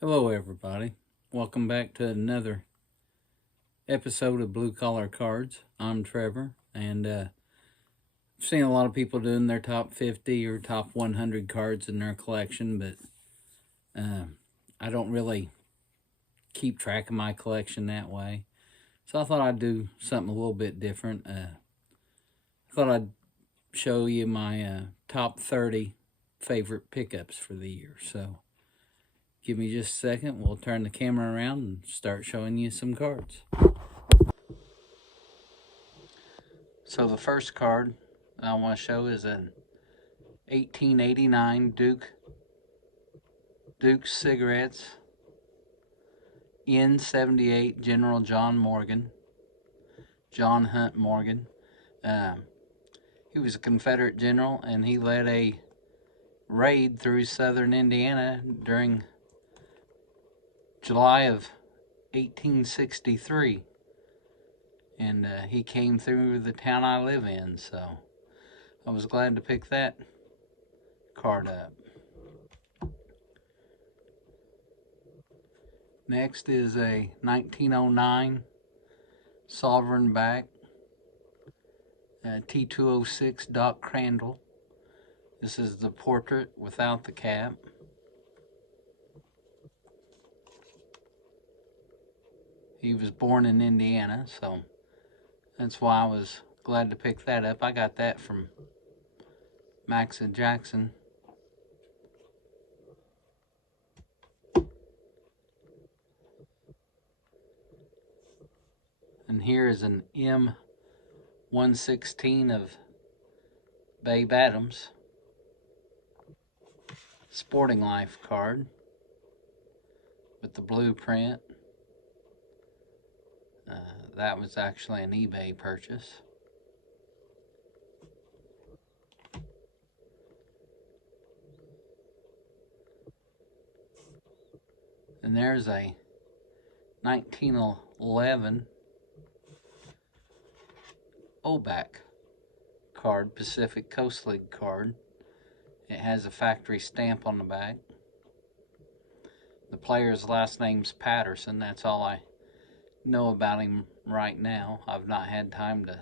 Hello, everybody. Welcome back to another episode of Blue Collar Cards. I'm Trevor, and I've seen a lot of people doing their top 50 or top 100 cards in their collection, but uh, I don't really keep track of my collection that way. So I thought I'd do something a little bit different. I thought I'd show you my top 30 favorite pickups for the year. So give me just a second. We'll turn the camera around and start showing you some cards. So the first card I want to show is an 1889 Duke's Cigarettes N78 General John Morgan, John Hunt Morgan. He was a Confederate general, and he led a raid through southern Indiana during July of 1863. And he came through the town I live in, so I was glad to pick that card up. Next is a 1909 Sovereign back T206 Doc Crandall. This is the portrait without the cap. He was born in Indiana, so that's why I was glad to pick that up. I got that from Max and Jackson. And here is an M116 of Babe Adams Sporting Life card with the blueprint. That was actually an eBay purchase. And there's a 1911 OBAC card, Pacific Coast League card. It has a factory stamp on the back. The player's last name's Patterson. That's all I know about him right now. I've not had time to.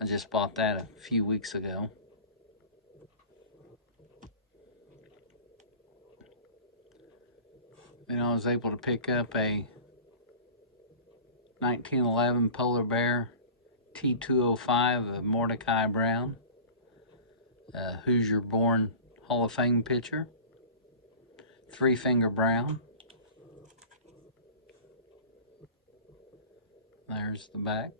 I just bought that a few weeks ago. And I was able to pick up a 1911 Polar Bear T205 of Mordecai Brown, Hoosier born Hall of Fame pitcher. Three Finger Brown. There's the back.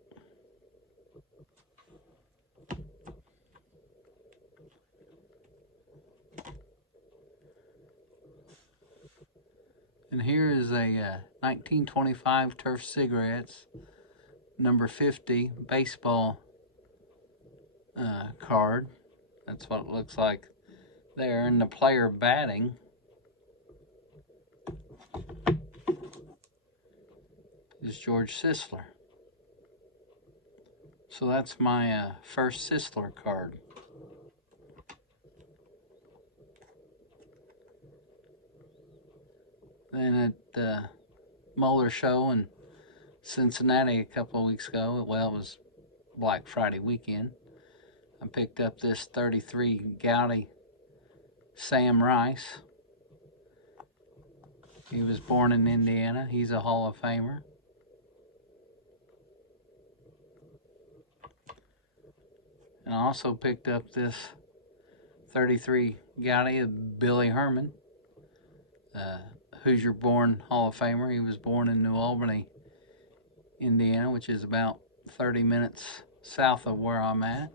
And here is a 1925 Turf Cigarettes number 50 baseball card. That's what it looks like there. And the player batting is George Sisler. So that's my first Sisler card. Then at the Moeller Show in Cincinnati a couple of weeks ago, well, it was Black Friday weekend, I picked up this 33 Gowdy Sam Rice. He was born in Indiana. He's a Hall of Famer. And I also picked up this 33 Gowdy of Billy Herman, Hoosier born Hall of Famer. He was born in New Albany, Indiana, which is about 30 minutes south of where I'm at,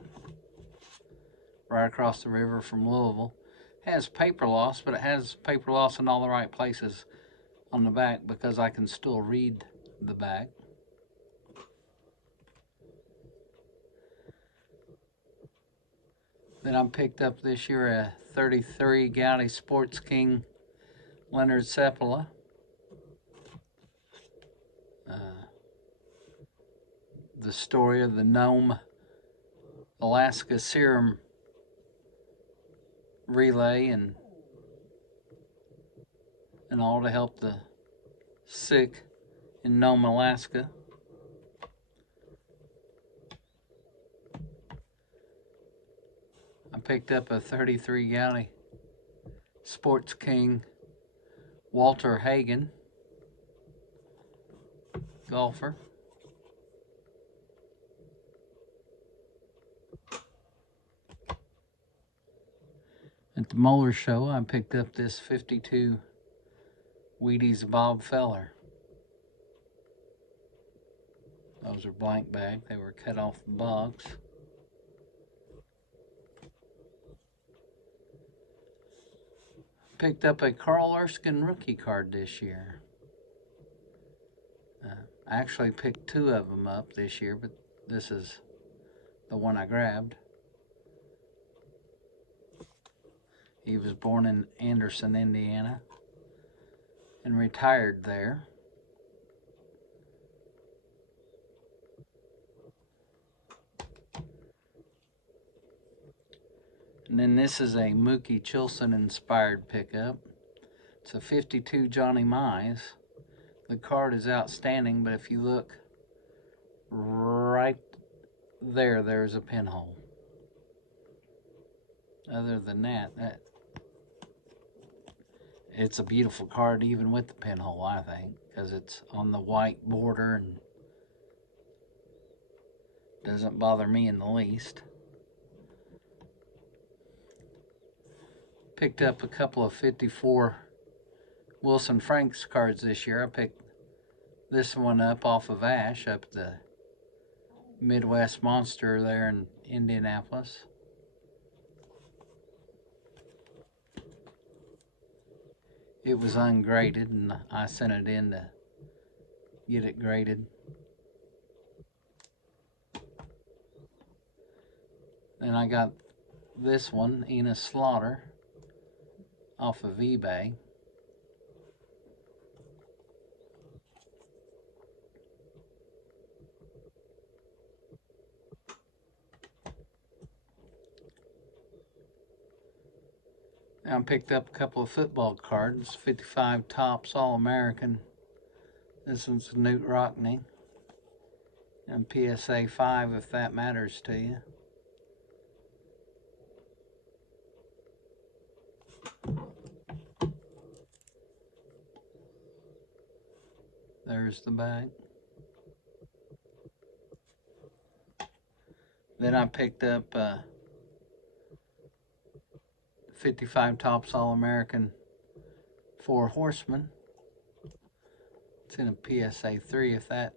right across the river from Louisville. It has paper loss, but it has paper loss in all the right places on the back because I can still read the back. Then I picked up this year a 33 Gowdy Sports King Leonard Seppala. The story of the Nome Alaska Serum Relay, and and all to help the sick in Nome, Alaska. I picked up a 33 galley Sports King Walter Hagen golfer. At the Moeller Show, I picked up this 52 Wheaties Bob Feller. Those are blank bag. They were cut off the box. Picked up a Carl Erskine rookie card this year. I actually picked 2 of them up this year, but this is the one I grabbed. He was born in Anderson, Indiana, and retired there. And then this is a Mookie Chilson inspired pickup. It's a 52 Johnny Mize. The card is outstanding, but if you look right there, there's a pinhole. Other than that, it's a beautiful card even with the pinhole, I think, because it's on the white border and doesn't bother me in the least. Picked up a couple of 54 Wilson Franks cards this year. I picked this one up off of Ash up at the Midwest Monster there in Indianapolis. It was ungraded, and I sent it in to get it graded. Then I got this one, Enos Slaughter, off of eBay. I picked up a couple of football cards, 55 Topps All-American. This one's Newt Rockne, and PSA 5 if that matters to you. There's the bag. Then I picked up 55 Topps All-American 4 Horsemen. It's in a PSA 3 if that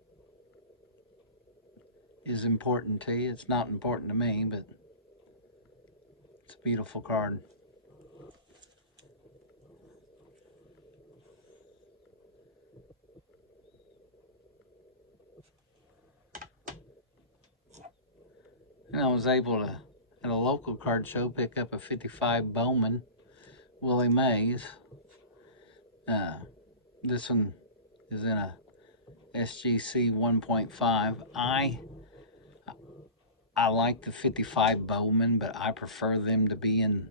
is important to you. It's not important to me, but it's a beautiful card. And I was able to, at a local card show, pick up a 55 Bowman Willie Mays. This one is in a SGC 1.5. I like the 55 Bowman, but I prefer them to be in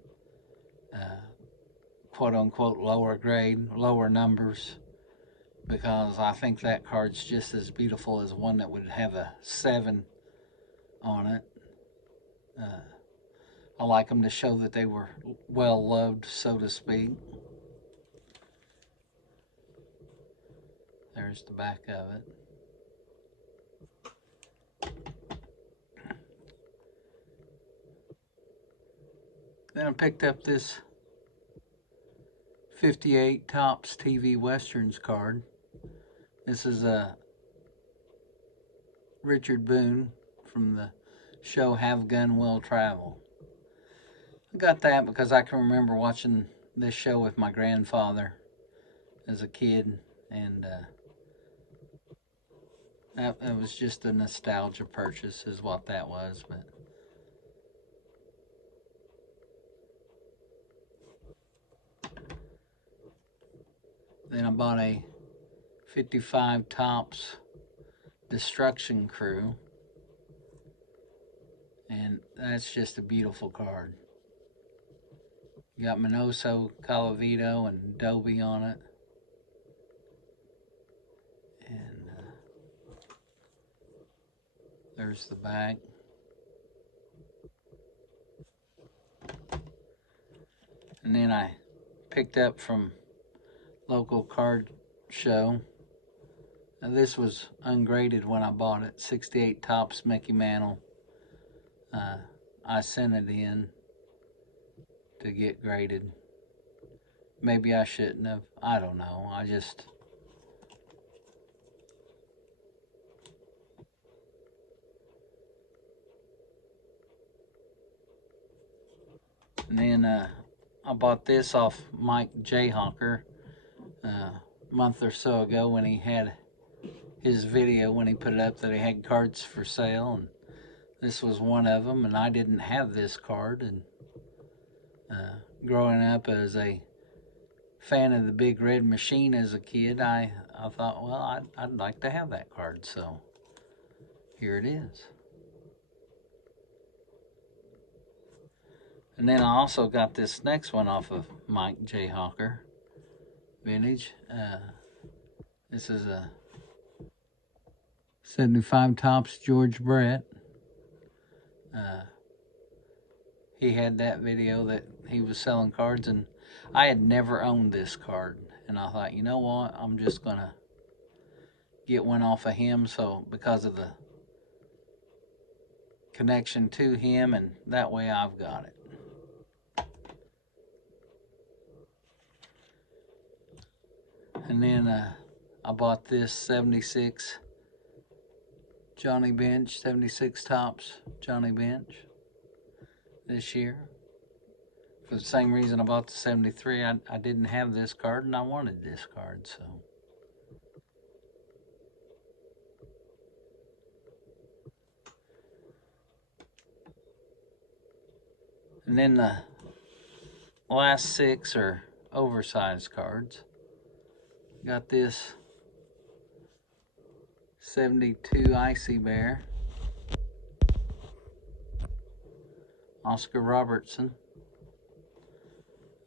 quote-unquote lower grade, lower numbers, because I think that card's just as beautiful as one that would have a 7 on it. I like them to show that they were well loved, so to speak. There's the back of it. Then I picked up this 58 Topps TV Westerns card. This is a Richard Boone from the show Have Gun Will Travel. I got that because I can remember watching this show with my grandfather as a kid, and it was just a nostalgia purchase is what that was. But then I bought a 55 Topps Destruction Crew, and that's just a beautiful card. You got Minoso, Calavito, and Dobie on it. There's the back. And then I picked up from local card show. Now this was ungraded when I bought it. 68 Topps Mickey Mantle. I sent it in to get graded. Maybe I shouldn't have. I don't know. And then I bought this off Mike Jayhawker a month or so ago when he had his video, when he put it up that he had cards for sale, and this was one of them. And I didn't have this card, and growing up as a fan of the Big Red Machine as a kid, I thought, well, I'd like to have that card, so here it is. And then I also got this next one off of Mike Jayhawker Vintage. This is a 75 Topps George Brett. He had that video that he was selling cards, and I had never owned this card. And I thought, you know what, I'm just going to get one off of him, so because of the connection to him, and that way I've got it. And then I bought this 76 Johnny Bench, 76 Topps Johnny Bench this year. For the same reason I bought the 73, I didn't have this card, and I wanted this card, so. And then the last 6 are oversized cards. Got this 72 Icy Bear, Oscar Robertson.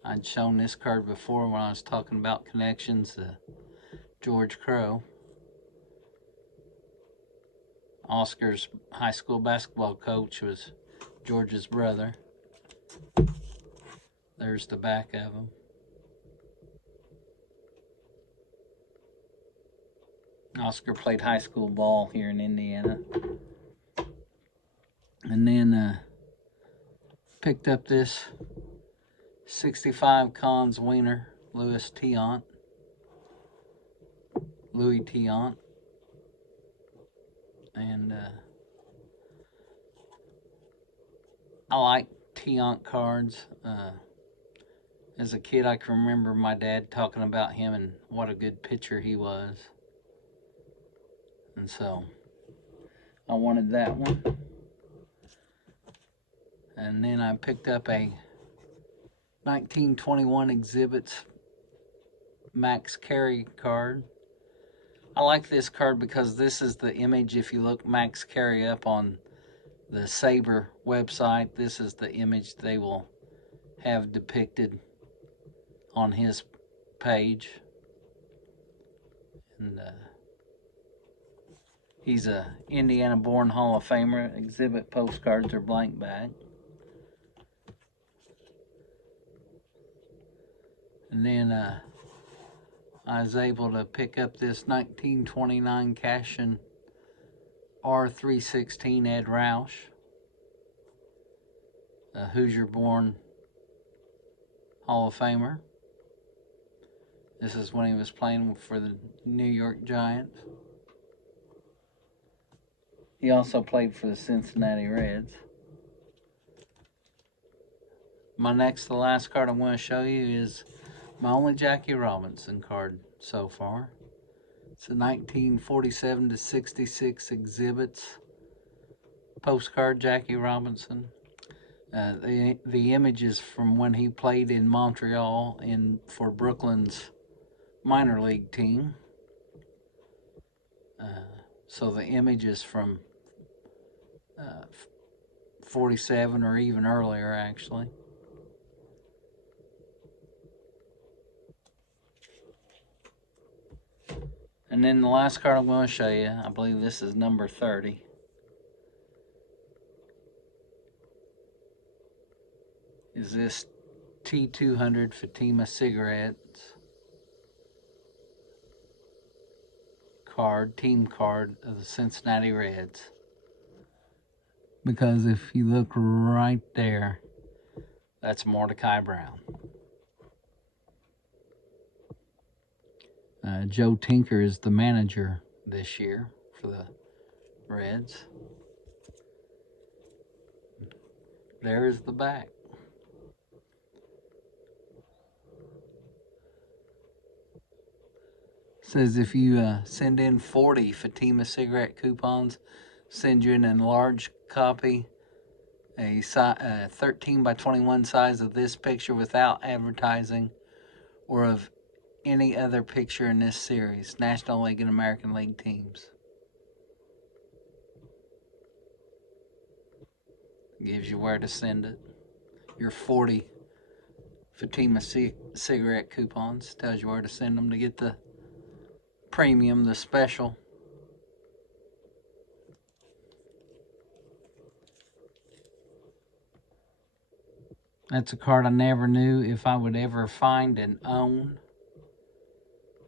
I'd shown this card before when I was talking about connections to George Crowe. Oscar's high school basketball coach was George's brother. There's the back of him. Oscar played high school ball here in Indiana. And then picked up this 65 Cons Wiener Louis Tiant. And I like Tiant cards. As a kid, I can remember my dad talking about him and what a good pitcher he was. And so I wanted that one. And then I picked up a 1921 Exhibits Max Carey card. I like this card because this is the image. If you look Max Carey up on the Saber website, this is the image they will have depicted on his page. And he's a Indiana-born Hall of Famer. Exhibit postcards are blank back. And then I was able to pick up this 1929 Cashin R316 Ed Roush, a Hoosier-born Hall of Famer. This is when he was playing for the New York Giants. He also played for the Cincinnati Reds. My next to last card I'm going to show you is my only Jackie Robinson card so far. It's a 1947 to 66 Exhibits postcard Jackie Robinson. The image is from when he played in Montreal for Brooklyn's minor league team. So the image is from 47 or even earlier, actually. And then the last card I'm going to show you, I believe this is number 30. is this T200 Fatima cigarettes card, team card of the Cincinnati Reds. Because if you look right there, that's Mordecai Brown. Joe Tinker is the manager this year for the Reds. There's the back. Says if you send in 40 Fatima cigarette coupons, send you an enlarged copy, a 13 by 21 size of this picture without advertising, or of any other picture in this series, National League and American League teams. Gives you where to send it. Your 40 Fatima cigarette coupons tells you where to send them to get the premium, the special. That's a card I never knew if I would ever find and own.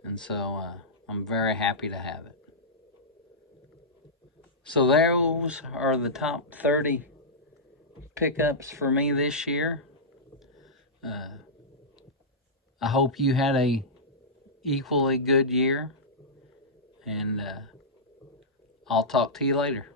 And so I'm very happy to have it. So those are the top 30 pickups for me this year. I hope you had a equally good year. And I'll talk to you later.